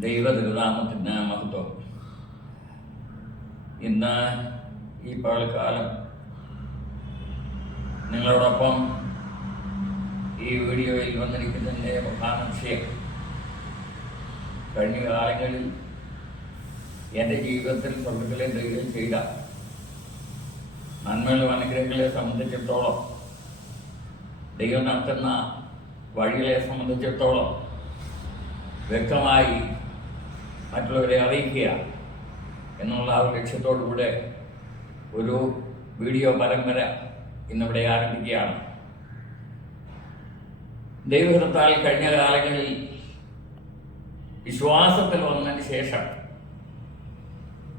ദൈവതിരുനാമത്തിന് മഹത്വം. ഇന്ന് ഈ പകൽക്കാലം നിങ്ങളോടൊപ്പം ഈ വീഡിയോയിൽ വന്നിരിക്കുന്നതിൻ്റെ പ്രധാന വിഷയം, കഴിഞ്ഞ കാലങ്ങളിൽ എൻ്റെ ജീവിതത്തിൽ സ്വർഗത്തിലെ ദൈവം ചെയ്ത നന്മകളും അനുഗ്രഹങ്ങളെ സംബന്ധിച്ചിടത്തോളം, ദൈവം നടത്തുന്ന വഴികളെ സംബന്ധിച്ചിടത്തോളം വ്യക്തമായി മറ്റുള്ളവരെ അറിയിക്കുക എന്നുള്ള ആ ലക്ഷ്യത്തോടുകൂടെ ഒരു വീഡിയോ പരമ്പര ഇന്നിവിടെ ആരംഭിക്കുകയാണ്. ദൈവകൃപയാൽ കഴിഞ്ഞ കാലങ്ങളിൽ വിശ്വാസത്തിൽ വന്നതിന് ശേഷം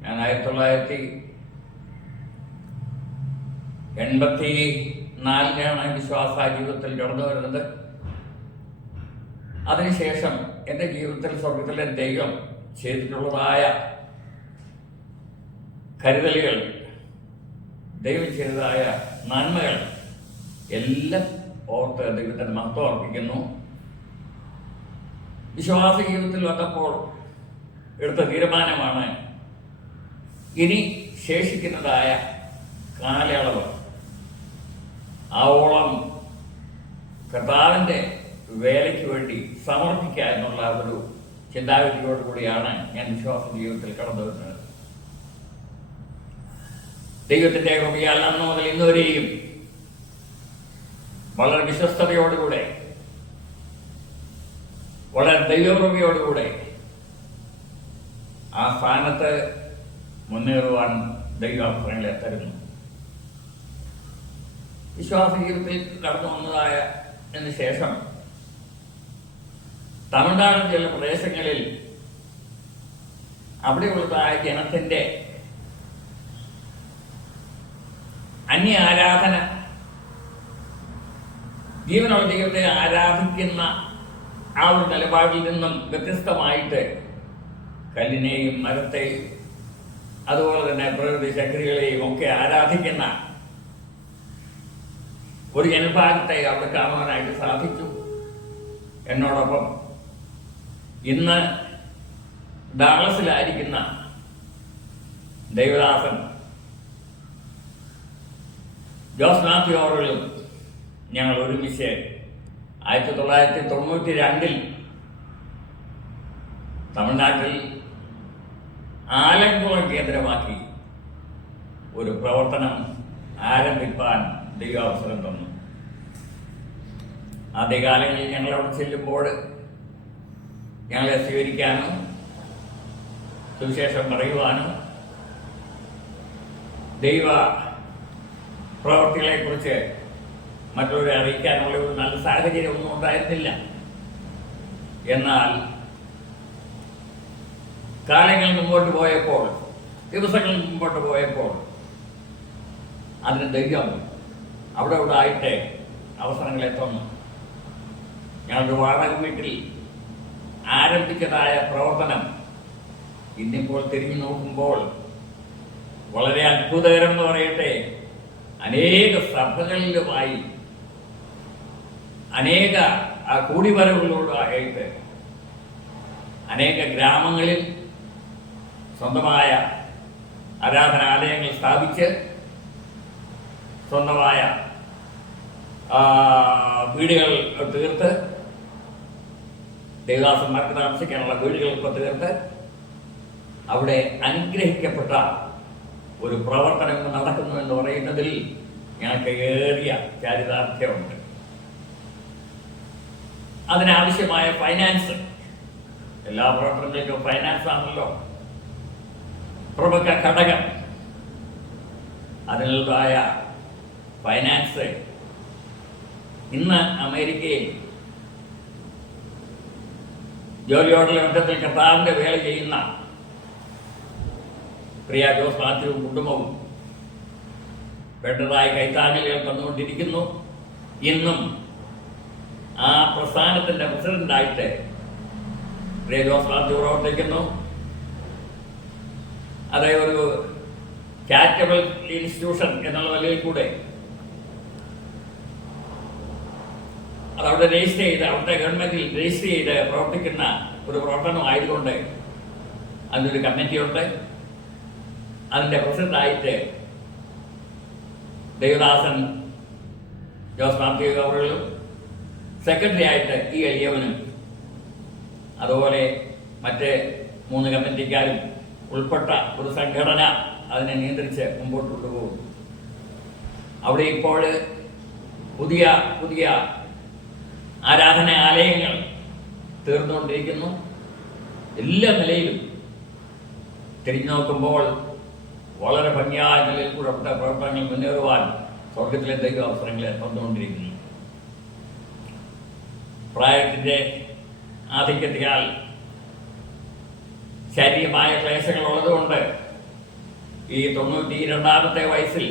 ഞാൻ 1984 വിശ്വാസ ജീവിതത്തിൽ കടന്നു വരുന്നത്. അതിനുശേഷം എൻ്റെ ജീവിതത്തിൽ സ്വർഗത്തിലെ ദൈവം ചെയ്തിട്ടുള്ളതായ കരുതലുകൾ, ദൈവം ചെയ്തതായ നന്മകൾ എല്ലാം ഓർത്ത് ദൈവത്തിന് മഹത്വം അർപ്പിക്കുന്നു. വിശ്വാസ ജീവിതത്തിൽ വന്നപ്പോൾ എടുത്ത തീരുമാനമാണ്, ഇനി ശേഷിക്കുന്നതായ കാലയളവ് ആവോളം കർത്താവിൻ്റെ വേലയ്ക്ക് വേണ്ടി സമർപ്പിക്കുക എന്നുള്ള ഒരു ചിന്താഗതിയോടുകൂടിയാണ് ഞാൻ വിശ്വാസ ജീവിതത്തിൽ കടന്നു വരുന്നത്. ദൈവത്തിൻ്റെ കൃപയാൽ അന്ന് മുതൽ ഇന്നുവരെയും വളരെ വിശ്വസ്തയോടുകൂടെ, വളരെ ദൈവകൃപയോടുകൂടെ ആ സ്ഥാനത്ത് മുന്നേറുവാൻ ദൈവാഭരണങ്ങളെ തരുന്നു. വിശ്വാസ ജീവിതത്തിൽ കടന്നു വന്നതിന് ശേഷം തമിഴ്നാടിൻ ചില പ്രദേശങ്ങളിൽ അവിടെയുള്ളതായ ജനത്തിൻ്റെ അന്യ ആരാധന, ജീവനുള്ള ദൈവത്തെ ആരാധിക്കുന്ന ആ ഒരു നിലപാടിൽ നിന്നും വ്യത്യസ്തമായിട്ട് കല്ലിനെയും മരത്തെയും അതുപോലെ തന്നെ പ്രകൃതി ശക്തികളെയും ഒക്കെ ആരാധിക്കുന്ന ഒരു ജനഭാഗത്തെ അവിടെ കാണുവാനായിട്ട് സാധിച്ചു. എന്നോടൊപ്പം ഇന്ന് ഡാളസിലായിരിക്കുന്ന ദൈവദാസൻ ജോസ് മാത്യു അവറുകളും ഞങ്ങൾ ഒരുമിച്ച് 1992 തമിഴ്നാട്ടിൽ ആലങ്കുളം കേന്ദ്രമാക്കി ഒരു പ്രവർത്തനം ആരംഭിക്കാൻ ദൈവാവസരം തന്നു. ആദ്യകാലങ്ങളിൽ ഞങ്ങളവിടെ ചെല്ലുമ്പോൾ ഞങ്ങളെ സ്വീകരിക്കാനും സുവിശേഷം പറയുവാനും ദൈവ പ്രവൃത്തികളെക്കുറിച്ച് മറ്റുള്ളവരെ അറിയിക്കാനുള്ള ഒരു നല്ല സാഹചര്യമൊന്നും ഉണ്ടായിരുന്നില്ല. എന്നാൽ കാലങ്ങൾ മുമ്പോട്ട് പോയപ്പോൾ, ദിവസങ്ങൾ മുമ്പോട്ട് പോയപ്പോൾ അതിന് ദൈവം അവിടെ ആയിട്ട് അവസരങ്ങളെ തന്നു. ഞങ്ങളുടെ വാടക വീട്ടിൽ ആരംഭിച്ചതായ പ്രവർത്തനം ഇന്നിപ്പോൾ തിരിഞ്ഞു നോക്കുമ്പോൾ വളരെ അത്ഭുതകരം എന്ന് പറയട്ടെ. അനേക സഭകളിലുമായി, അനേക കൂടിവരവുകളോടായിട്ട് അനേക ഗ്രാമങ്ങളിൽ സ്വന്തമായ ആരാധനാലയങ്ങൾ സ്ഥാപിച്ച് സ്വന്തമായ വീടുകൾ തീർത്ത്, ദേവദാസന്മാർക്ക് താമസിക്കാനുള്ള വീടുകൾ ഇപ്പോൾ തീർത്ത് അവിടെ അനുഗ്രഹിക്കപ്പെട്ട ഒരു പ്രവർത്തനം നടക്കുന്നു എന്ന് പറയുന്നതിൽ ഞങ്ങൾക്ക് ഏറിയ ചാരിതാർത്ഥ്യമുണ്ട്. അതിനാവശ്യമായ ഫൈനാൻസ്, എല്ലാ പ്രവർത്തനങ്ങൾക്കും ഫൈനാൻസ് ആണല്ലോ പ്രമുഖ ഘടകം. അതിനുള്ളതായ ഫൈനാൻസ് ഇന്ന് അമേരിക്കയിൽ ജോലിയോടുള്ള ബന്ധത്തിൽ കർത്താവിൻ്റെ വേല ചെയ്യുന്ന പ്രിയ ജോസ് മാത്യുവും കുടുംബവും വേണ്ടതായ കൈത്താങ്ങലുകൾ തന്നുകൊണ്ടിരിക്കുന്നു. ഇന്നും ആ പ്രസ്ഥാനത്തിൻ്റെ പ്രസിഡന്റായിട്ട് പ്രിയ ജോസ് മാത്യു പ്രവർത്തിക്കുന്നു. അതായത് ഒരു ചാരിറ്റബിൾ ഇൻസ്റ്റിറ്റ്യൂഷൻ എന്നുള്ള നിലയിൽ കൂടെ അതവിടെ രജിസ്റ്റർ ചെയ്ത്, അവിടുത്തെ ഗവൺമെന്റിൽ രജിസ്റ്റർ ചെയ്ത് പ്രവർത്തിക്കുന്ന ഒരു പ്രവർത്തനമായതുകൊണ്ട് അതിനൊരു കമ്മിറ്റിയുണ്ട്. അതിൻ്റെ പ്രസിഡൻ്റായിട്ട് ദേവദാസൻ ജോസ് മാത്യു അവர்களுം സെക്രട്ടറി ആയിട്ട് ഈ എളിയവനും അതുപോലെ മറ്റ് 3 കമ്മിറ്റിക്കാരും ഉൾപ്പെട്ട ഒരു സംഘടന അതിനെ നിയന്ത്രിച്ച് മുമ്പോട്ട് കൊണ്ടുപോകും. അവിടെ ഇപ്പോൾ പുതിയ പുതിയ ആരാധനാലയങ്ങൾ തീർന്നുകൊണ്ടിരിക്കുന്നു. എല്ലാ നിലയിലും തിരിഞ്ഞു നോക്കുമ്പോൾ വളരെ ഭംഗിയായ നിലയിൽ കൂടെ പ്രവർത്തനങ്ങൾ മുന്നേറുവാൻ സ്വർഗത്തിലെ ദൈവ അവസരങ്ങളെ തന്നുകൊണ്ടിരിക്കുന്നു. പ്രായത്തിൻ്റെ ആധിക്യത്താൽ ശാരീരികമായ ക്ലേശങ്ങൾ ഉള്ളതുകൊണ്ട് ഈ 92-ാമത്തെ വയസ്സിൽ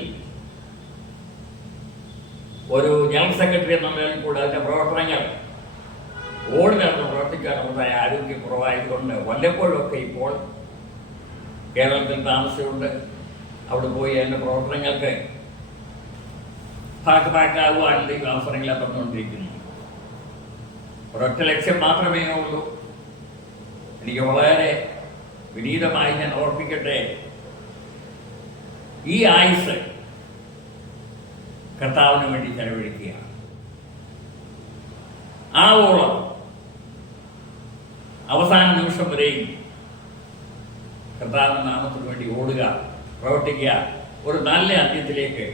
ഒരു ജനറൽ സെക്രട്ടറി എന്ന നിലയിൽ കൂടെ അതിൻ്റെ പ്രവർത്തനങ്ങൾ ഓടി നടന്ന് പ്രവർത്തിക്കാനുള്ളതായ ആരോഗ്യക്കുറവായതുകൊണ്ട് വല്ലപ്പോഴുമൊക്കെ ഇപ്പോൾ കേരളത്തിൽ താമസിച്ചുകൊണ്ട് അവിടെ പോയി അതിൻ്റെ പ്രവർത്തനങ്ങൾക്ക് ഭാഗമാക്കാകുവാൻ ദൈവ അവസരങ്ങളെ തന്നുകൊണ്ടിരിക്കുന്നു. ഒരൊറ്റ ലക്ഷ്യം മാത്രമേ ഉള്ളൂ. എനിക്ക് വളരെ വിനീതമായി ഞാൻ ഓർപ്പിക്കട്ടെ, ഈ ആയുസ് കർത്താവിന് വേണ്ടി ചെലവഴിക്കുകയാണ്. ആവോളം അവസാന നിമിഷം വരെയും കർത്താവിന്റെ നാമത്തിന് വേണ്ടി ഓടുക, പ്രവർത്തിക്കുക, ഒരു നല്ല അന്ത്യത്തിലേക്ക്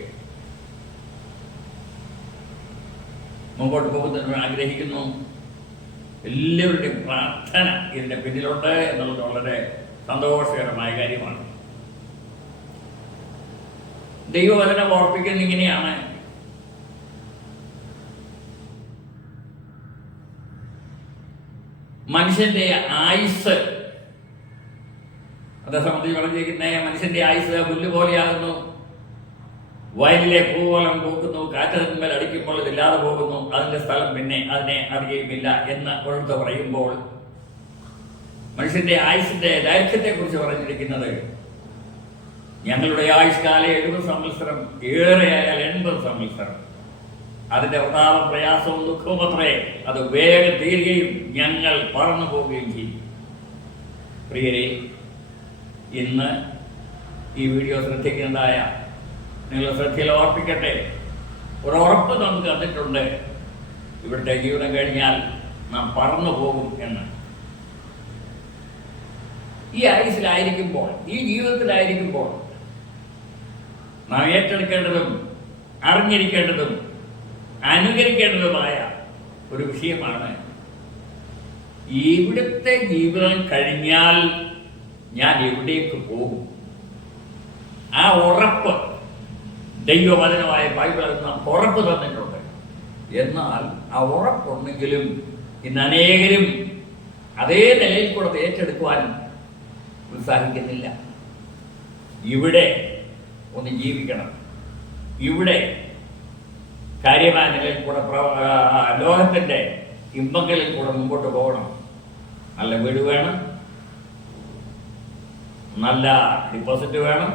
മുമ്പോട്ട് പോകുന്നതിന് ആഗ്രഹിക്കുന്നു. എല്ലാവരുടെയും പ്രാർത്ഥന ഇതിൻ്റെ പിന്നിലുണ്ട് എന്നുള്ളത് വളരെ സന്തോഷകരമായ കാര്യമാണ്. ദൈവവചനം ഓർപ്പിക്കുന്നത് ഇങ്ങനെയാണ്: മനുഷ്യന്റെ ആയുസ്, അതേ സംബന്ധിച്ച് പറഞ്ഞിരിക്കുന്ന മനുഷ്യന്റെ ആയുസ് പുല്ല് പോലെയാകുന്നു, വയലിലെ പൂവോളം പൂക്കുന്നു, കാറ്റതിന്മേൽ അടിക്കുമ്പോൾ ഇതില്ലാതെ പോകുന്നു, അതിന്റെ സ്ഥലം പിന്നെ അതിനെ അറിയുകയുമില്ല എന്ന് ഒഴുത്ത് പറയുമ്പോൾ മനുഷ്യന്റെ ആയുസിന്റെ ദൈർഘ്യത്തെക്കുറിച്ച് പറഞ്ഞിരിക്കുന്നത് ഞങ്ങളുടെ ആയുഷ്കാലം 70 സംവത്സരം, ഏറെയായാൽ 80 സംവത്സരം. അതിന്റെ പ്രതാപം പ്രയാസവും ദുഃഖവും അത്രേ, അത് വേഗം തീരുകയും ഞങ്ങൾ പറന്നു പോവുകയും ചെയ്യും. പ്രിയരെ, ഇന്ന് ഈ വീഡിയോ ശ്രദ്ധിക്കുന്നതായ നിങ്ങൾ ശ്രദ്ധയിൽ ഓർപ്പിക്കട്ടെ, ഒരുറപ്പ് നമുക്ക് തന്നിട്ടുണ്ട്, ഇവിടുത്തെ ജീവിതം കഴിഞ്ഞാൽ നാം പറന്നു പോകും എന്ന്. ഈ ആയുസ്സിലായിരിക്കുമ്പോൾ, ഈ ജീവിതത്തിലായിരിക്കുമ്പോൾ നാം ഏറ്റെടുക്കേണ്ടതും അറിഞ്ഞിരിക്കേണ്ടതും അനുകരിക്കേണ്ടതുമായ ഒരു വിഷയമാണ്, ഇവിടുത്തെ ജീവിതം കഴിഞ്ഞാൽ ഞാൻ എവിടേക്ക് പോകും. ആ ഉറപ്പ് ദൈവവചനമായ ബൈബിളിൽ നാം ഉറപ്പ് തന്നിട്ടുണ്ട്. എന്നാൽ ആ ഉറപ്പുണ്ടെങ്കിലും ഇന്ന് അനേകരും അതേ നിലയിൽ കൂടെ ഏറ്റെടുക്കുവാൻ ഉത്സാഹിക്കുന്നില്ല. ഇവിടെ ഒന്ന് ജീവിക്കണം, ഇവിടെ കാര്യമായ നിലയിൽ കൂടെ ലോകത്തിൻ്റെ ഇമ്പങ്ങളിൽ കൂടെ മുമ്പോട്ട് പോകണം. നല്ല വീട് വേണം, നല്ല ഡിപ്പോസിറ്റ് വേണം,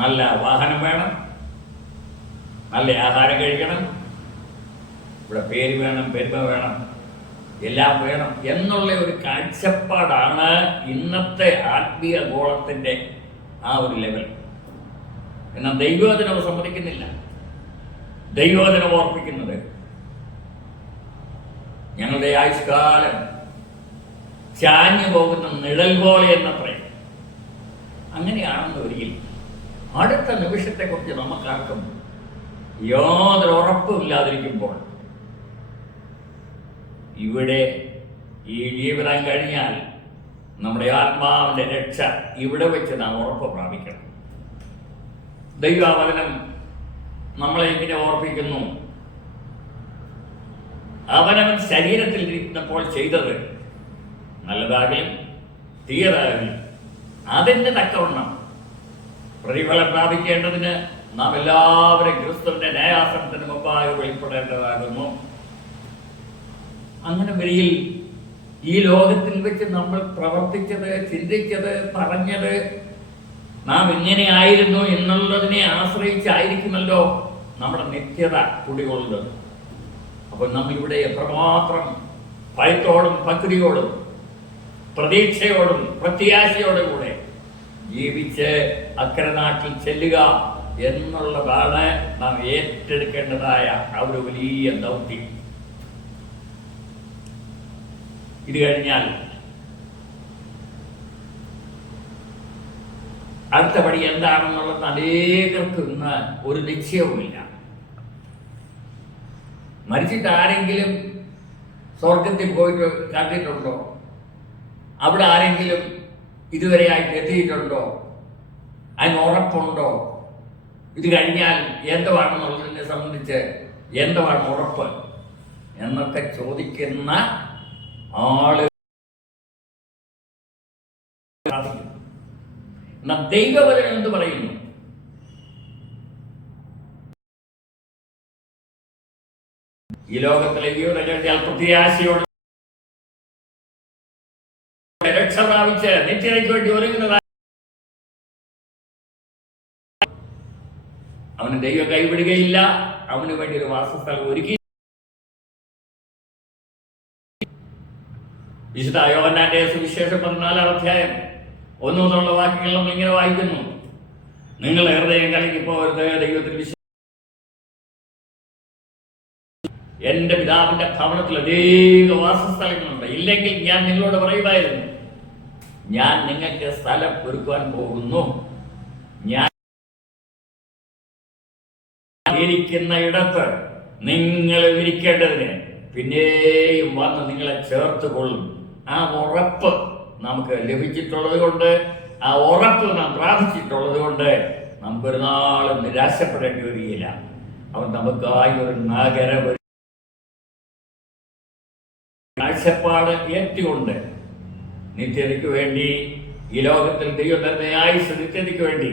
നല്ല വാഹനം വേണം, നല്ല ആഹാരം കഴിക്കണം, ഇവിടെ പേര് വേണം, പെരുമ വേണം, എല്ലാം വേണം എന്നുള്ള ഒരു കാഴ്ചപ്പാടാണ് ഇന്നത്തെ ആത്മീയ ഗോളത്തിൻ്റെ ആ ഒരു ലെവൽ. എന്നാൽ ദൈവവചനം സമ്മതിക്കുന്നില്ല. ദൈവവചനം ഓർപ്പിക്കുന്നത് ഞങ്ങളുടെ ആയുഷ്കാലം ചാഞ്ഞു പോകുന്ന നിഴൽ പോലെ എന്നത്രേ. അങ്ങനെയാണെന്ന് ഒരിക്കലും അടുത്ത നിമിഷത്തെക്കുറിച്ച് നമുക്കാർക്കും യാതൊരു ഉറപ്പുമില്ലാതിരിക്കുമ്പോൾ ഇവിടെ ഈ ജീവിതം കഴിഞ്ഞാൽ നമ്മുടെ ആത്മാവിൻ്റെ രക്ഷ ഇവിടെ വെച്ച് നാം ഉറപ്പ് പ്രാപിക്കണം. ദൈവവചനം നമ്മളെ ഇങ്ങനെ ഓർപ്പിക്കുന്നു, അവനവൻ ശരീരത്തിൽ ഇരിക്കുന്നപ്പോൾ ചെയ്തത് നല്ലതാകലും തീയതാകലും അതിൻ്റെ തക്കവണ്ണം പ്രതിഫലം പ്രാപിക്കേണ്ടതിന് നാം എല്ലാവരും ക്രിസ്തുവിന്റെ ന്യായാസനത്തിന് മുമ്പാകെ വെളിപ്പെടേണ്ടതാകുന്നു. അങ്ങനെ വരിയിൽ ഈ ലോകത്തിൽ വെച്ച് നമ്മൾ പ്രവർത്തിച്ചത്, ചിന്തിച്ചത്, പറഞ്ഞത് നാം ഇങ്ങനെ ആയിരുന്നു എന്നുള്ളതിനെ ആശ്രയിച്ചായിരിക്കുമല്ലോ നമ്മുടെ നിത്യത കുടികൊള്ളുന്നത്. അപ്പോൾ നമ്മളിവിടെ എത്രമാത്രം ഭയത്തോടും ഭക്തിയോടും പ്രതീക്ഷയോടും പ്രത്യാശയോടും കൂടെ ജീവിച്ച് അക്കരെ നാട്ടിൽ ചെല്ലുക എന്നുള്ളതാണ് നാം ഏറ്റെടുക്കേണ്ടതായ ആ ഒരു വലിയ ദൗത്യം. ഇത് കഴിഞ്ഞാൽ അടുത്ത പടി എന്താണെന്നുള്ളത് അനേകർക്ക് ഇന്ന് ഒരു നിശ്ചയവുമില്ല. മരിച്ചിട്ട് ആരെങ്കിലും സ്വർഗത്തിൽ പോയിട്ട് കണ്ടിട്ടുണ്ടോ? അവിടെ ആരെങ്കിലും ഇതുവരെയായിട്ട് എത്തിയിട്ടുണ്ടോ? അതിന് ഉറപ്പുണ്ടോ? ഇത് കഴിഞ്ഞാൽ എന്തുവാണെന്നുള്ളതിനെ സംബന്ധിച്ച് എന്തുവാണ് ഉറപ്പ് എന്നൊക്കെ ചോദിക്കുന്ന ആള് എന്നാൽ ദൈവവചനം എന്ത് പറയുന്നു? ഈ ലോകത്തിലെ ജീവിതം കഴിഞ്ഞാൽ പ്രത്യാശയോടെ രക്ഷ പ്രാപിച്ച് നിത്യതയ്ക്ക് വേണ്ടി ഒരുങ്ങുന്നതായി അവന് ദൈവം കൈവിടുകയില്ല. അവന് വേണ്ടി ഒരു വാസസ്ഥലം ഒരുക്കി. വിശുദ്ധ യോഹന്നാന്റെ സുവിശേഷം 14-ാം അധ്യായം 1 മുതലുള്ള വാക്യങ്ങൾ നമ്മൾ ഇങ്ങനെ വായിക്കുന്നു: നിങ്ങളുടെ ഹൃദയം കലങ്ങിപ്പോകരുത്, ദൈവത്തിൽ എന്റെ പിതാവിന്റെ ഭവനത്തിൽ അനേക വാസസ്ഥലങ്ങളുണ്ട്. ഇല്ലെങ്കിൽ ഞാൻ നിങ്ങളോട് പറയുമായിരുന്നു, ഞാൻ നിങ്ങൾക്ക് സ്ഥലം ഒരുക്കുവാൻ പോകുന്നു. ഞാൻ ഇരിക്കുന്ന ഇടത്ത് നിങ്ങൾ ഇരിക്കേണ്ടതിന് പിന്നെയും വന്ന് നിങ്ങളെ ചേർത്ത് കൊള്ളും. ആ ഉറപ്പ് നമുക്ക് ലഭിച്ചിട്ടുള്ളത് കൊണ്ട്, ആ ഉറപ്പ് നാം പ്രാപിച്ചിട്ടുള്ളത് കൊണ്ട് നമുക്കൊരു നാളും നിരാശപ്പെടേണ്ടി വരികയില്ല. അവൻ നമുക്കായി ഒരു നഗരം കാഴ്ചപ്പാട് ഏറ്റുകൊണ്ട് നിത്യതയ്ക്ക് വേണ്ടി, ഈ ലോകത്തിൽ ദൈവം തരുന്ന ആയുസ് നിത്യതയ്ക്ക് വേണ്ടി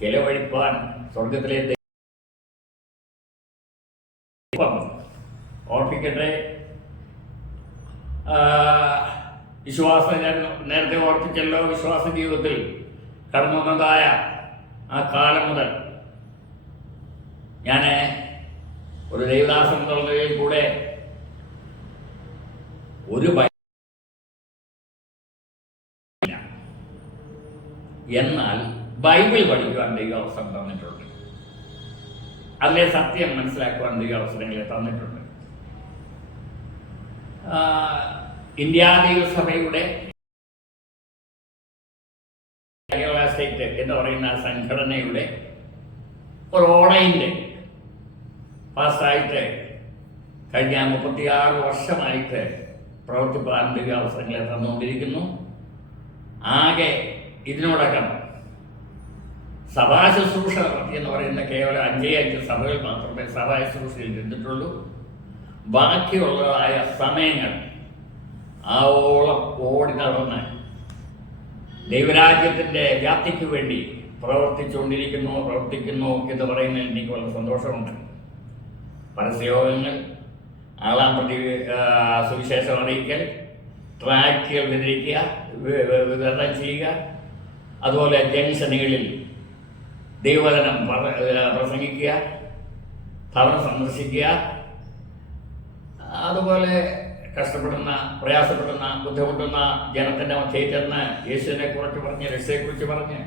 ചെലവഴിപ്പാൻ സ്വർഗത്തിലെ ഓർപ്പിക്കട്ടെ. വിശ്വാസം ഞാൻ നേരത്തെ ഓർപ്പിച്ചല്ലോ. വിശ്വാസ ജീവിതത്തിൽ കടന്നു വന്നതായ ആ കാലം മുതൽ ഞാൻ ഒരു ദൈവദാസൻ എന്നുള്ളതിൽ കൂടെ ഒരു എന്നാൽ ബൈബിൾ പഠിക്കുവാൻ ദൈവ അവസരം തന്നിട്ടുണ്ട്. അതിലെ സത്യം മനസ്സിലാക്കുവാൻ ദൈവ അവസരങ്ങളെ തന്നിട്ടുണ്ട്. ഇന്ത്യ ദൈവസഭയുടെ കേരള സ്റ്റേറ്റ് എന്ന് പറയുന്ന സംഘടനയുടെ ഒരു ഓൺലൈനിൽ പാസ്സായിട്ട് കഴിഞ്ഞ 36 വർഷമായിട്ട് പ്രവർത്തിപ്പാൻ ദൈവ അവസരങ്ങളെ തന്നുകൊണ്ടിരിക്കുന്നു. ആകെ ഇതിനോടകം സഭാ ശുശ്രൂഷ എന്ന് പറയുന്ന കേവലം 5 സഭകൾ മാത്രമേ സഭാ ശുശ്രൂഷയിൽ ഇരുന്നിട്ടുള്ളൂ. ബാക്കിയുള്ളതായ സമയങ്ങൾ ആവോളം ഓടി നടന്ന് ദൈവരാജ്യത്തിൻ്റെ വ്യാപ്തിക്ക് വേണ്ടി പ്രവർത്തിക്കുന്നു എന്ന് പറയുന്നതിൽ എനിക്ക് വളരെ സന്തോഷമുണ്ട്. പരസ്യയോഗങ്ങൾ, ആളാം പ്രതി സുവിശേഷം അറിയിക്കൽ, ട്രാക്റ്റുകൾ വിതരണം ചെയ്യുക, അതുപോലെ ജംഗ്ഷനുകളിൽ ദൈവവചനം പ്രസംഗിക്കുക, ഭവനം സന്ദർശിക്കുക, അതുപോലെ കഷ്ടപ്പെടുന്ന, പ്രയാസപ്പെടുന്ന, ബുദ്ധിമുട്ടുന്ന ജനത്തിൻ്റെ മധ്യയിൽ ചെന്ന് യേശുവിനെ കുറിച്ച് പറഞ്ഞ്, രക്ഷയെക്കുറിച്ച് പറഞ്ഞ്,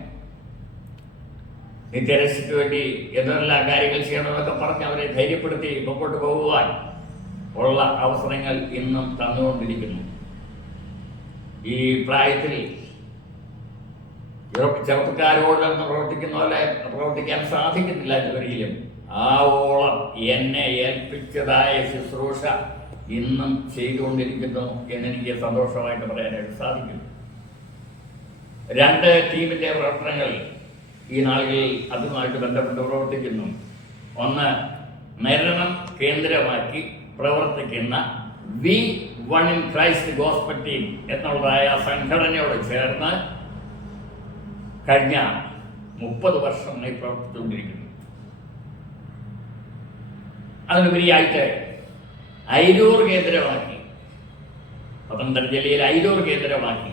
നിത്യരക്ഷയ്ക്ക് വേണ്ടി എന്തെല്ലാം കാര്യങ്ങൾ ചെയ്യണമെന്നൊക്കെ പറഞ്ഞ് അവരെ ധൈര്യപ്പെടുത്തി മുമ്പോട്ട് പോകുവാൻ ഉള്ള അവസരങ്ങൾ ഇന്നും തന്നുകൊണ്ടിരിക്കുന്നു. ഈ പ്രായത്തിൽ ചെറുപ്പക്കാരോടൊന്നും പ്രവർത്തിക്കുന്ന പോലെ പ്രവർത്തിക്കാൻ സാധിക്കുന്നില്ല ജോലിയിലും. ആവോളം എന്നെ ഏൽപ്പിച്ചതായ ശുശ്രൂഷ ഇന്നും ചെയ്തുകൊണ്ടിരിക്കുന്നു എന്നെനിക്ക് സന്തോഷമായിട്ട് പറയാനായിട്ട് സാധിക്കും. 2 ടീമിൻ്റെ പ്രവർത്തനങ്ങൾ ഈ നാളുകളിൽ അതുമായിട്ട് ബന്ധപ്പെട്ട് പ്രവർത്തിക്കുന്നു. ഒന്ന്, മരണം കേന്ദ്രമാക്കി പ്രവർത്തിക്കുന്ന V1 in Christ gospel team എന്നുള്ളതായ സംഘടനയോട് ചേർന്ന് കഴിഞ്ഞ 30 വർഷമായി പ്രവർത്തിച്ചുകൊണ്ടിരിക്കുന്നു. അതിനുപരിയായിട്ട് അയിരൂർ കേന്ദ്രമാക്കി, പത്തനംതിട്ട ജില്ലയിൽ അയിരൂർ കേന്ദ്രമാക്കി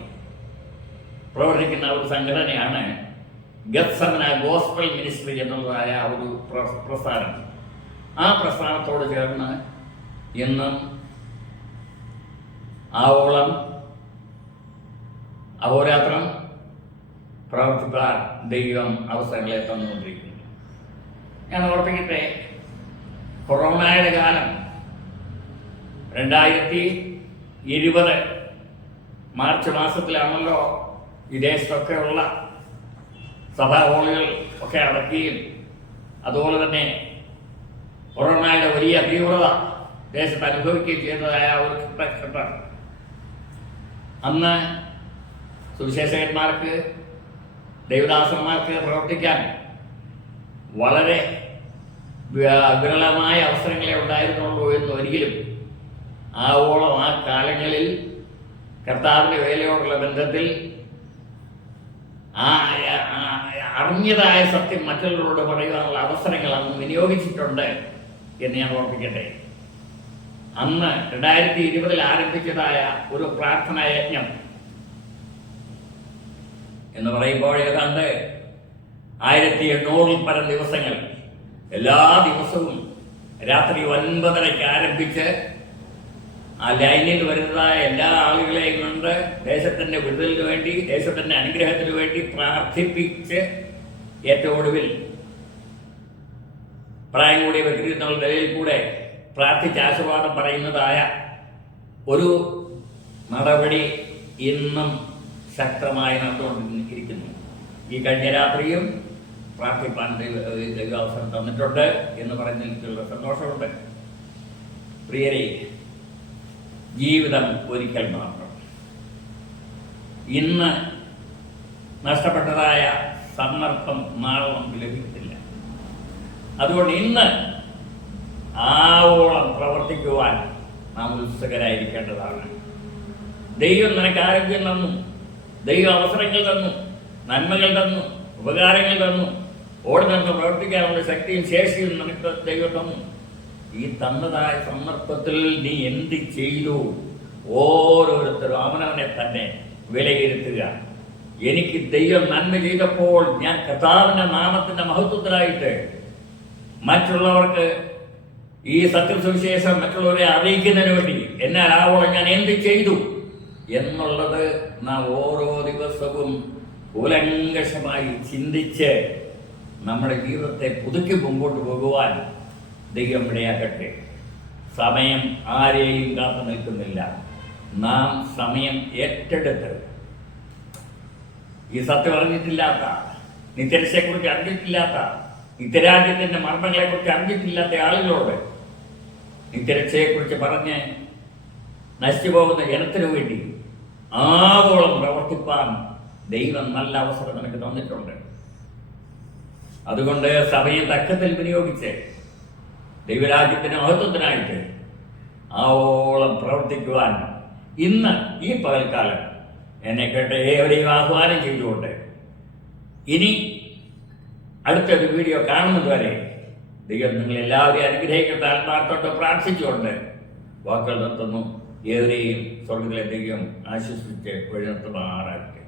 പ്രവർത്തിക്കുന്ന ഒരു സംഘടനയാണ് ഗത്സമന ഗോസ്പൽ മിനിസ്ട്രി എന്നുള്ളതായ ഒരു പ്രസ്ഥാനം. ആ പ്രസ്ഥാനത്തോട് ചേർന്ന് ഇന്നും ആവോളം അഹോരാത്രം പ്രവർത്തിക്കാൻ ദൈവം അവസരങ്ങളെ തന്നുകൊണ്ടിരിക്കുന്നു. ഞാൻ ഓർപ്പിക്കട്ടെ, കൊറോണയുടെ കാലം 2020 മാർച്ച് മാസത്തിലാണല്ലോ വിദേശത്തൊക്കെയുള്ള സഭാ ഹാളുകൾ ഒക്കെ അടക്കുകയും അതുപോലെ തന്നെ കൊറോണയുടെ വലിയ തീവ്രത ദേശത്ത് അനുഭവിക്കുകയും ചെയ്യുന്നതായ ഒരു ഘട്ടം. അന്ന് സുവിശേഷകന്മാർക്ക്, ദൈവദാസന്മാർക്ക് പ്രവർത്തിക്കാൻ വളരെ വിരളമായ അവസരങ്ങളെ ഉണ്ടായിരുന്നുള്ളൂ എന്ന് ഒരിക്കലും ആവോളം ആ കാലങ്ങളിൽ കർത്താവിൻ്റെ വേലയോടുള്ള ബന്ധത്തിൽ അറിഞ്ഞതായ സത്യം മറ്റുള്ളവരോട് പറയുവാനുള്ള അവസരങ്ങൾ അന്ന് വിനിയോഗിച്ചിട്ടുണ്ട് എന്ന് ഞാൻ ഓർപ്പിക്കട്ടെ. അന്ന് 2020 ആരംഭിച്ചതായ ഒരു പ്രാർത്ഥനാ യജ്ഞം എന്ന് പറയുമ്പോൾ ഏതാണ്ട് 1800 പരം ദിവസങ്ങൾ എല്ലാ ദിവസവും രാത്രി 9:30 ആരംഭിച്ച് ആ ലൈനിൽ വരുന്നതായ എല്ലാ ആളുകളെയും കൊണ്ട് ദേശത്തിൻ്റെ വിടുതലിന് വേണ്ടി, ദേശത്തിൻ്റെ അനുഗ്രഹത്തിന് വേണ്ടി പ്രാർത്ഥിപ്പിച്ച് ഏറ്റവും ഒടുവിൽ പ്രായം കൂടിയ വ്യക്തി എന്നുള്ള നിലയിൽ കൂടെ പ്രാർത്ഥിച്ച് ആശീർവാദം പറയുന്നതായ ഒരു നടപടി ഇന്നും ശക്തമായി നടന്നുകൊണ്ടിരിക്കുന്നു. ഈ കഴിഞ്ഞ രാത്രിയും പ്രാർത്ഥിപ്പാൻ ദൈവ അവസരം തന്നിട്ടുണ്ട് എന്ന് പറയുന്നതിലുള്ള സന്തോഷമുണ്ട്. പ്രിയരെ, ജീവിതം ഒരിക്കൽ മാത്രം. ഇന്ന് നഷ്ടപ്പെട്ടതായ സന്ദർഭം നാളെ നമുക്ക് ലഭിക്കത്തില്ല. അതുകൊണ്ട് ഇന്ന് ആവോളം പ്രവർത്തിക്കുവാൻ നാം ഉത്സുകരായിരിക്കേണ്ടതാണ്. ദൈവം നിനക്ക് ആരോഗ്യം തന്നു, ദൈവം അവസരങ്ങൾ തന്നു, നന്മകൾ തന്നു, ഉപകാരങ്ങൾ തന്നു, ഓടി നിന്ന് പ്രവർത്തിക്കാനുള്ള ശക്തിയും ശേഷിയും നിനക്ക് ദൈവം തന്നു. ഈ തന്നതായ സന്ദർഭത്തിൽ നീ എന്ത് ചെയ്തു? ഓരോരുത്തരും അവനവനെ തന്നെ വിലയിരുത്തുക. എനിക്ക് ദൈവം നന്മ ചെയ്തപ്പോൾ ഞാൻ കർത്താവിൻ്റെ നാമത്തിൻ്റെ മഹത്വത്തിലായിട്ട് മറ്റുള്ളവർക്ക് ഈ സത്യസുവിശേഷം മറ്റുള്ളവരെ അറിയിക്കുന്നതിന് വേണ്ടി എന്നാലാവോളം ഞാൻ എന്ത് ചെയ്തു എന്നുള്ളത് നാം ഓരോ ദിവസവും കൂലങ്കഷമായി ചിന്തിച്ച് നമ്മുടെ ജീവിതത്തെ പുതുക്കി മുമ്പോട്ട് പോകുവാൻ ദൈവം ഇടയാക്കട്ടെ. സമയം ആരെയും കാത്തു നിൽക്കുന്നില്ല. നാം സമയം ഏറ്റെടുത്ത് ഈ സത്യം അറിഞ്ഞിട്ടില്ലാത്ത, നിത്യരക്ഷയെക്കുറിച്ച് അറിഞ്ഞിട്ടില്ലാത്ത, നിത്യരാജ്യത്തിൻ്റെ മർമ്മങ്ങളെക്കുറിച്ച് അറിഞ്ഞിട്ടില്ലാത്ത ആളുകളോട് നിത്യരക്ഷയെക്കുറിച്ച് പറഞ്ഞ് നശിച്ചു പോകുന്ന ജനത്തിനു വേണ്ടി ആവോളം പ്രവർത്തിപ്പാൻ ദൈവം നല്ല അവസരം നമുക്ക് തന്നിട്ടുണ്ട്. അതുകൊണ്ട് സമയം തക്കത്തിൽ വിനിയോഗിച്ച് ദൈവരാജ്യത്തിന് മഹത്വത്തിനായിട്ട് ആവോളം പ്രവർത്തിക്കുവാൻ ഇന്ന് ഈ പകൽക്കാലം എന്നെ കേട്ട് ഏവരെയും ആഹ്വാനം ചെയ്തുകൊണ്ട് ഇനി അടുത്തൊരു വീഡിയോ കാണുന്നത് വരെ ദൈവം നിങ്ങളെല്ലാവരെയും അനുഗ്രഹിക്കട്ടെ. ആത്മാർത്ഥത്തോട്ട് പ്രാർത്ഥിച്ചുകൊണ്ട് വാക്കുകൾ നിർത്തുന്നു. ഏവരെയും സ്വർഗ്ഗത്തിലെ ദൈവം ആശ്വസിച്ച് വഴി നിർത്തുമാറാകട്ടെ.